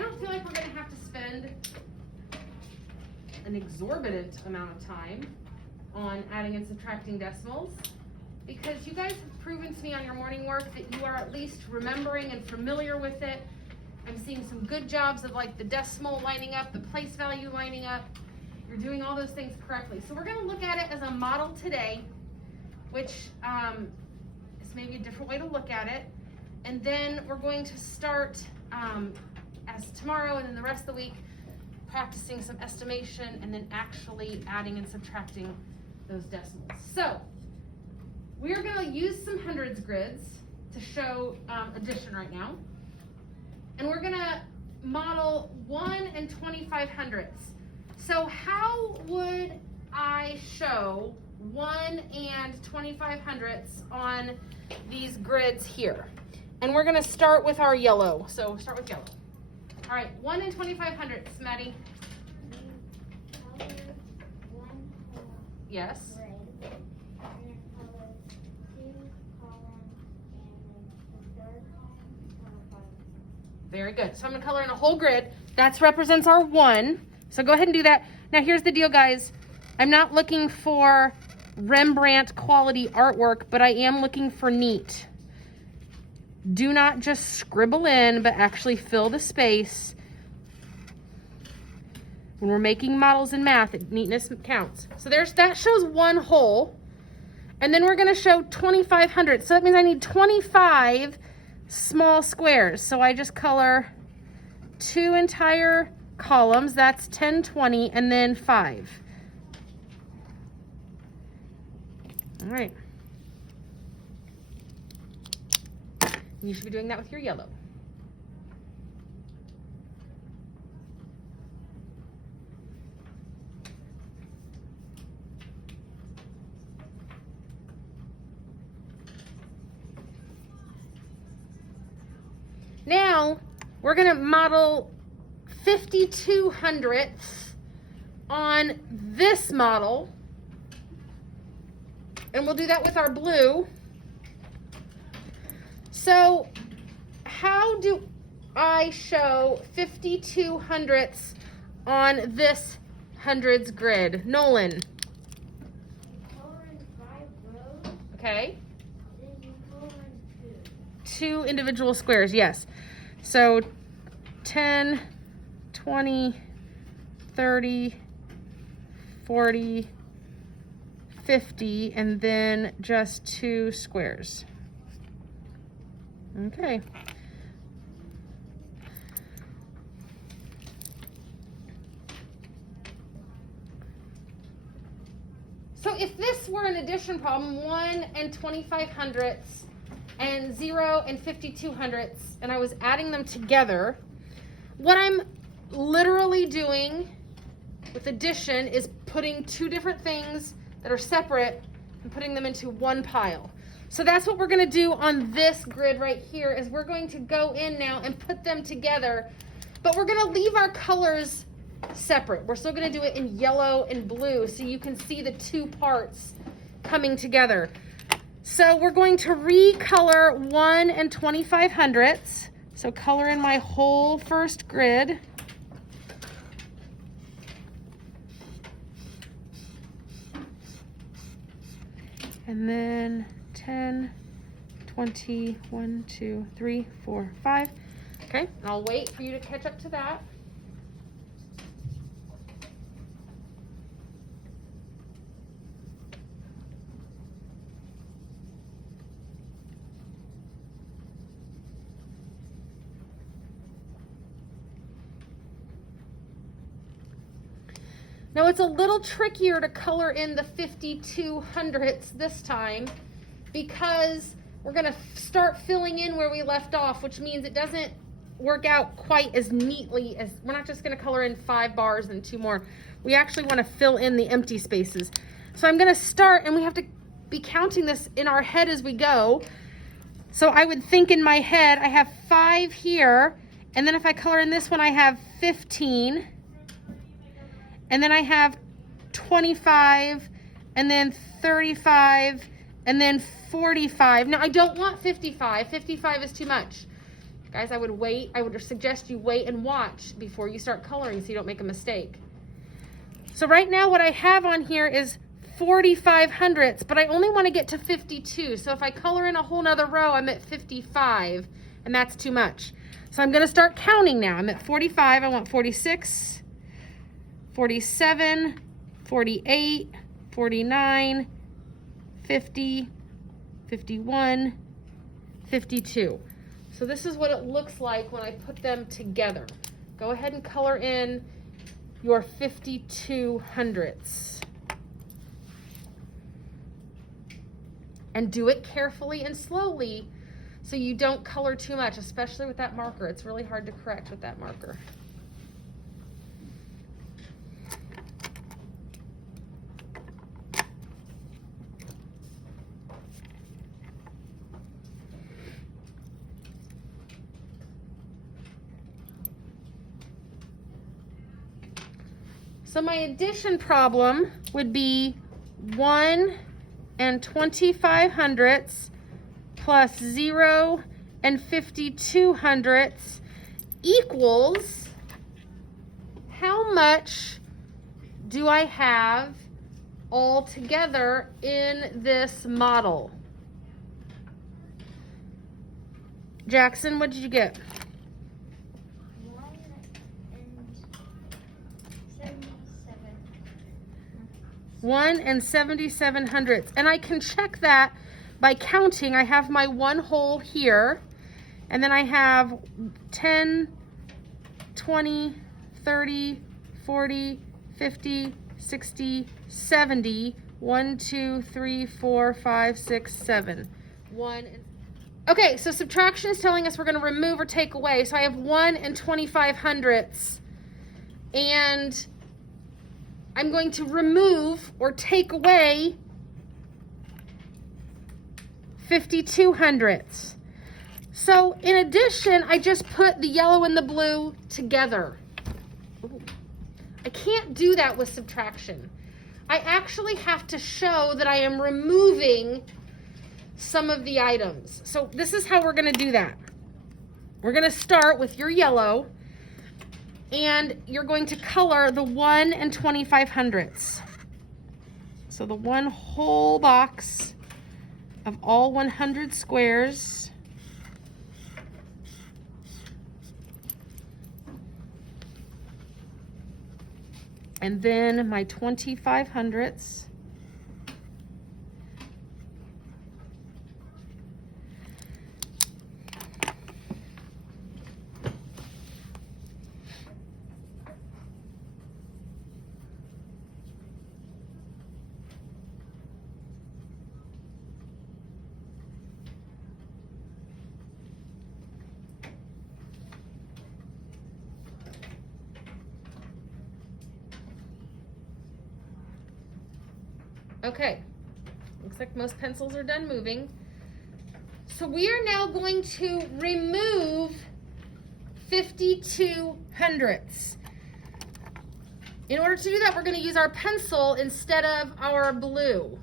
I don't feel like we're gonna have to spend an exorbitant amount of time on adding and subtracting decimals, because you guys have proven to me on your morning work that you are at least remembering and familiar with it. I'm seeing some good jobs of like the decimal lining up, the place value lining up. You're doing all those things correctly. So we're gonna look at it as a model today, which is maybe a different way to look at it. And then we're going to start as tomorrow and then the rest of the week practicing some estimation and then actually adding and subtracting those decimals. So we're gonna use some hundreds grids to show addition right now. And we're gonna model 1 and 25 hundredths. So how would I show 1 and 25 hundredths on these grids here? And we're gonna start with our yellow. So start with yellow. All right, 1 and 25 hundredths, Maddie. Yes. Very good. So I'm gonna color in a whole grid. That represents our 1. So go ahead and do that. Now here's the deal, guys. I'm not looking for Rembrandt quality artwork, but I am looking for neat. Do not just scribble in, but actually fill the space. When we're making models in math, neatness counts. So that shows 1 hole. And then we're gonna show 2500. So that means I need 25 small squares. So I just color 2 entire columns. That's 10, 20, and then 5. All right. You should be doing that with your yellow. Now, we're gonna model 52 hundredths on this model. And we'll do that with our blue. So, how do I show 52 hundredths on this hundreds grid? Nolan. Okay. 2 individual squares, yes. So 10, 20, 30, 40, 50, and then just 2 squares. Okay. So if this were an addition problem, 1 and 25 hundredths, and 0 and 52 hundredths, and I was adding them together, what I'm literally doing with addition is putting 2 different things that are separate and putting them into one pile. So that's what we're gonna do on this grid right here, is we're going to go in now and put them together, but we're gonna leave our colors separate. We're still gonna do it in yellow and blue so you can see the 2 parts coming together. So we're going to recolor 1 and 25 hundredths. So color in my whole first grid. And then 10, 20, 1, 2, 3, 4, 5. Okay, and I'll wait for you to catch up to that. Now it's a little trickier to color in the 52 hundredths this time because we're gonna start filling in where we left off, which means it doesn't work out quite as neatly as, we're not just gonna color in 5 bars and 2 more. We actually wanna fill in the empty spaces. So I'm gonna start, and we have to be counting this in our head as we go. So I would think in my head, I have 5 here, and then if I color in this one, I have 15. And then I have 25, and then 35, and then 45. Now I don't want 55. 55 is too much. Guys, I would suggest you wait and watch before you start coloring so you don't make a mistake. So right now what I have on here is 45 hundredths, but I only want to get to 52. So if I color in a whole nother row, I'm at 55, and that's too much. So I'm going to start counting now. I'm at 45. I want 46, 47, 48, 49, 50, 51, 52. So this is what it looks like when I put them together. Go ahead and color in your 52 hundredths. And do it carefully and slowly so you don't color too much, especially with that marker. It's really hard to correct with that marker. So my addition problem would be 1 and 25 hundredths plus 0 and 52 hundredths equals how much do I have all together in this model? Jackson, what did you get? 1 and 77 hundredths. And I can check that by counting. I have my one hole here, and then I have 10, 20, 30, 40, 50, 60, 70. 1, 2, 3, 4, 5, 6, 7. Okay, so subtraction is telling us we're going to remove or take away. So I have 1 and 25 hundredths. And I'm going to remove or take away 52 hundredths. So in addition, I just put the yellow and the blue together. Ooh. I can't do that with subtraction. I actually have to show that I am removing some of the items. So this is how we're going to do that. We're going to start with your yellow, and you're going to color the 1 and 25 hundredths. So the one whole box of all 100 squares. And then my 25 hundredths. Okay, looks like most pencils are done moving. So we are now going to remove 52 hundredths. In order to do that, we're going to use our pencil instead of our blue.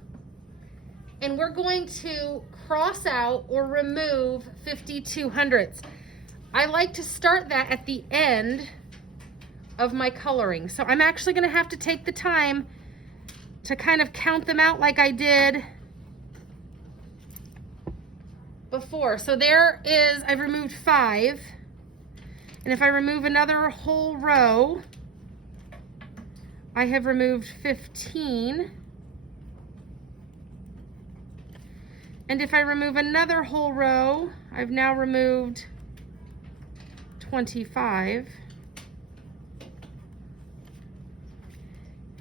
And we're going to cross out or remove 52 hundredths. I like to start that at the end of my coloring. So I'm actually going to have to take the time to kind of count them out like I did before. So there is, I've removed 5. And if I remove another whole row, I have removed 15. And if I remove another whole row, I've now removed 25.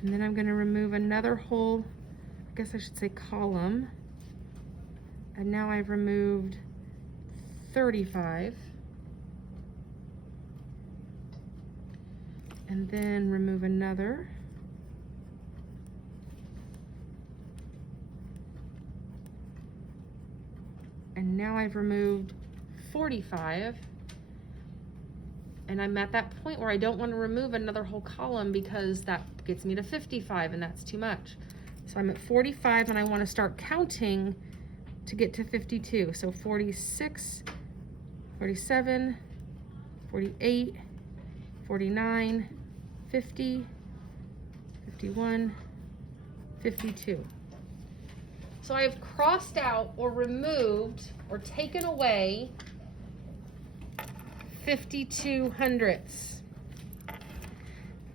And then I'm going to remove another whole, I guess I should say column. And now I've removed 35. And then remove another. And now I've removed 45. And I'm at that point where I don't want to remove another whole column because that gets me to 55 and that's too much. So I'm at 45 and I want to start counting to get to 52. So 46, 47, 48, 49, 50, 51, 52. So I have crossed out or removed or taken away 52 hundredths.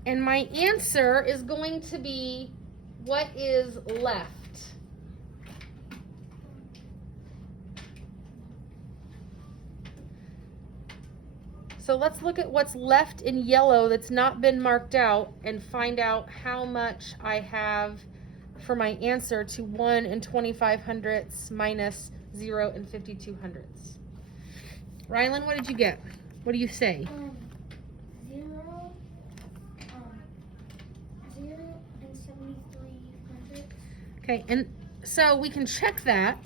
And my answer is going to be what is left. So let's look at what's left in yellow that's not been marked out and find out how much I have for my answer to 1 and 25 hundredths minus 0 and 52 hundredths. Rylan, what did you get? What do you say? 0 and 73 hundredths. Okay, and so we can check that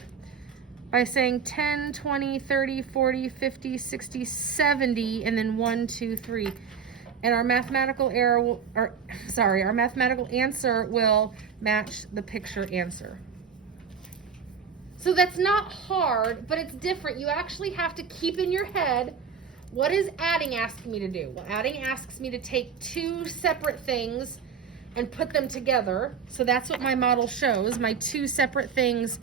by saying 10, 20, 30, 40, 50, 60, 70, and then 1, 2, 3. And our mathematical error will, our mathematical answer will match the picture answer. So that's not hard, but it's different. You actually have to keep in your head, what is adding asking me to do? Well, adding asks me to take two separate things and put them together. So that's what my model shows, my two separate things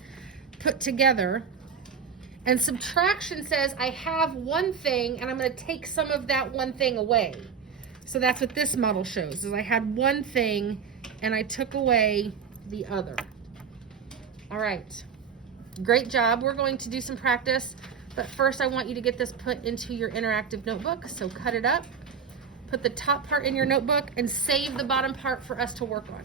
put together. And subtraction says I have one thing and I'm going to take some of that one thing away. So that's what this model shows, is I had one thing and I took away the other. All right, great job. We're going to do some practice, but first I want you to get this put into your interactive notebook. So cut it up, put the top part in your notebook, and save the bottom part for us to work on.